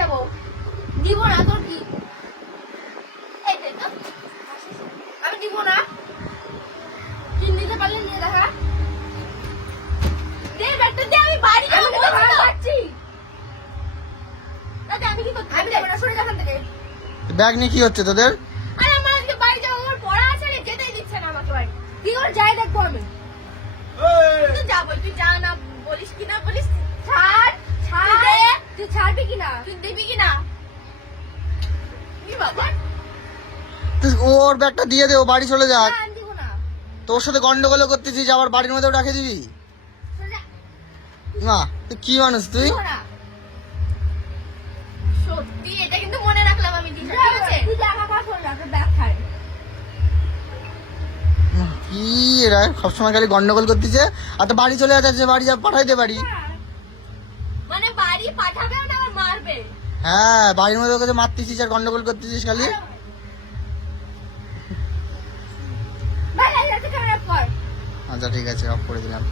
যাবো। দিব না তোর কি? এই দে তো। আমি দিব না। কিন দিতে পারলে নিয়ে দেখা। দে ব্যাগটা দে, আমি বাড়ি যাবো। আমি তো ভাড়া পাচ্ছি। দাদা আমি কি করতে? আমি যাবো না, সরে যা এখান থেকে। ব্যাগ নিয়ে কি হচ্ছে তোদের? আরে আমার আজকে বাড়ি যাবো, আমার পড়া আছে রে, যেতেই দিচ্ছে না আমাকে বাড়ি। কি করে যাই দেখবো আমি। তুই যাবো, তুই যা না বলিস কি না বলিস। ছাড় ছাড় দে। তুই ছাড়বি কি না? তুই দিবি কি না? কি বাবা? তুই ওর ব্যাগটা দিয়ে দে, ও বাড়ি চলে যাক। না আমি দিব না। তোর সাথে গন্ডগোল করতেছিস, আবার বাড়ির মধ্যেও রাখে দিবি সরে যা। না? তুই কি মানুষ তুই? দিব না। সত্যি এটা কিন্তু মনে রাখলাম আমি, ঠিক আছে? তুই জামা কাপড় সরে রাখ, ব্যাগ ছাড়। কি এরা সবসময় খালি গন্ডগোল করতেছে। আর তো বাড়ি চলে যাচ্ছে, বাড়ি যা পাঠাই দে বাড়ি। মানে বাড়ি পাঠাবে না, আমার মারবে। হ্যাঁ, বাড়ির মধ্যে ওকে মারতেছিস আর গন্ডগোল করতেছিস খালি। ভাই এই ক্যামেরা কর। আচ্ছা ঠিক আছে, অফ করে দিলাম।